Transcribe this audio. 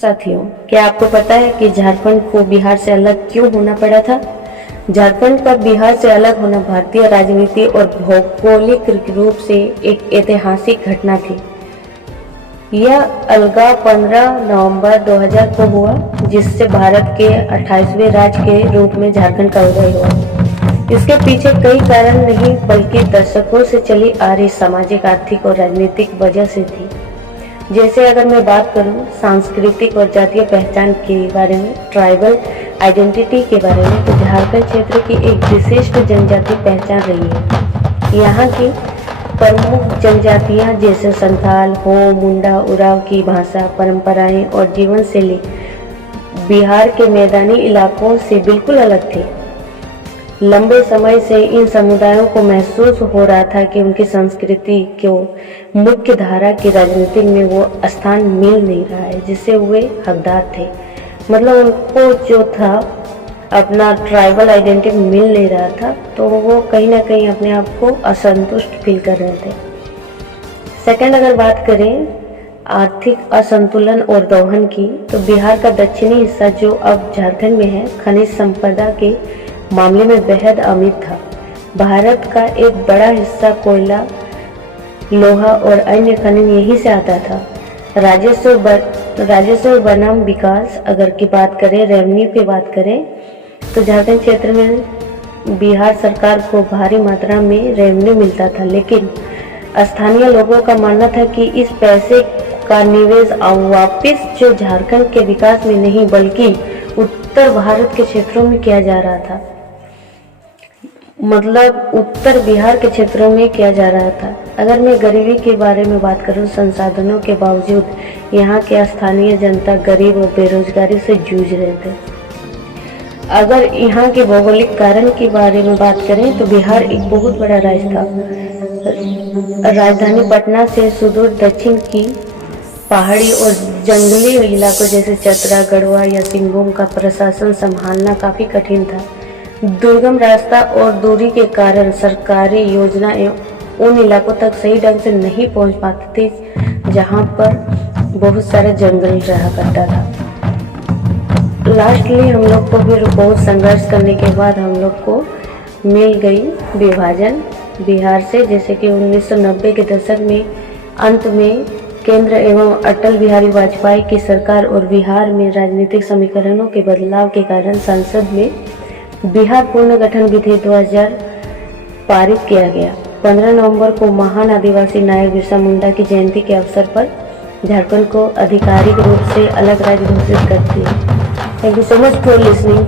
साथियों, क्या आपको पता है कि झारखंड को बिहार से अलग क्यों होना पड़ा था? झारखंड का बिहार से अलग होना भारतीय राजनीति और भौगोलिक रूप से एक ऐतिहासिक घटना थी। यह अलगाव 15 नवंबर 2000 को हुआ, जिससे भारत के 28वें राज्य के रूप में झारखंड का उदय हुआ। इसके पीछे कई कारण नहीं बल्कि दशकों से चली आ रही सामाजिक, आर्थिक और राजनीतिक वजह से थी। जैसे अगर मैं बात करूं सांस्कृतिक और जातीय पहचान के बारे में, ट्राइबल आइडेंटिटी के बारे में, तो झारखंड क्षेत्र की एक विशिष्ट जनजातीय पहचान रही है। यहाँ की प्रमुख जनजातियाँ जैसे संथाल, हो, मुंडा, उराव की भाषा, परंपराएं और जीवन शैली बिहार के मैदानी इलाकों से बिल्कुल अलग थी। लंबे समय से इन समुदायों को महसूस हो रहा था कि उनकी संस्कृति को मुख्य धारा की राजनीति में वो स्थान मिल नहीं रहा है जिससे वे हकदार थे। मतलब उनको जो था अपना ट्राइबल आइडेंटिटी मिल नहीं रहा था, तो वो कहीं ना कहीं अपने आप को असंतुष्ट फील कर रहे थे। सेकंड, अगर बात करें आर्थिक असंतुलन और दोहन की, तो बिहार का दक्षिणी हिस्सा जो अब झारखंड में है, खनिज संपदा के मामले में बेहद अमीर था। भारत का एक बड़ा हिस्सा कोयला, लोहा और अन्य खनिज यहीं से आता था। राजस्व बनाम विकास अगर की बात करें, रेवेन्यू की बात करें, तो झारखंड क्षेत्र में बिहार सरकार को भारी मात्रा में रेवेन्यू मिलता था, लेकिन स्थानीय लोगों का मानना था कि इस पैसे का निवेश वापिस जो झारखंड के विकास में नहीं बल्कि उत्तर भारत के क्षेत्रों में किया जा रहा था। मतलब उत्तर बिहार के क्षेत्रों में किया जा रहा था। अगर मैं गरीबी के बारे में बात करूं, संसाधनों के बावजूद यहाँ के स्थानीय जनता गरीब और बेरोजगारी से जूझ रहे थे। अगर यहाँ के भौगोलिक कारण के बारे में बात करें तो बिहार एक बहुत बड़ा राज्य था। राजधानी पटना से सुदूर दक्षिण की पहाड़ी और जंगली इलाकों जैसे चतरा, गढ़वा या सिंहभूम का प्रशासन संभालना काफी कठिन था। दुर्गम रास्ता और दूरी के कारण सरकारी योजनाएं उन इलाकों तक सही ढंग से नहीं पहुंच पाती थी जहां पर बहुत सारा जंगल रहा करता था। लास्टली हम लोग को फिर बहुत संघर्ष करने के बाद हम लोग को मिल गई विभाजन बिहार से, जैसे कि 1990 के दशक में अंत में केंद्र एवं अटल बिहारी वाजपेयी की सरकार और बिहार में राजनीतिक समीकरणों के बदलाव के कारण संसद में बिहार पुनर्गठन विधि 2000 पारित किया गया। 15 नवंबर को महान आदिवासी नायक बिरसा मुंडा की जयंती के अवसर पर झारखंड को आधिकारिक रूप से अलग राज्य घोषित करती है। Thank you so much for listening.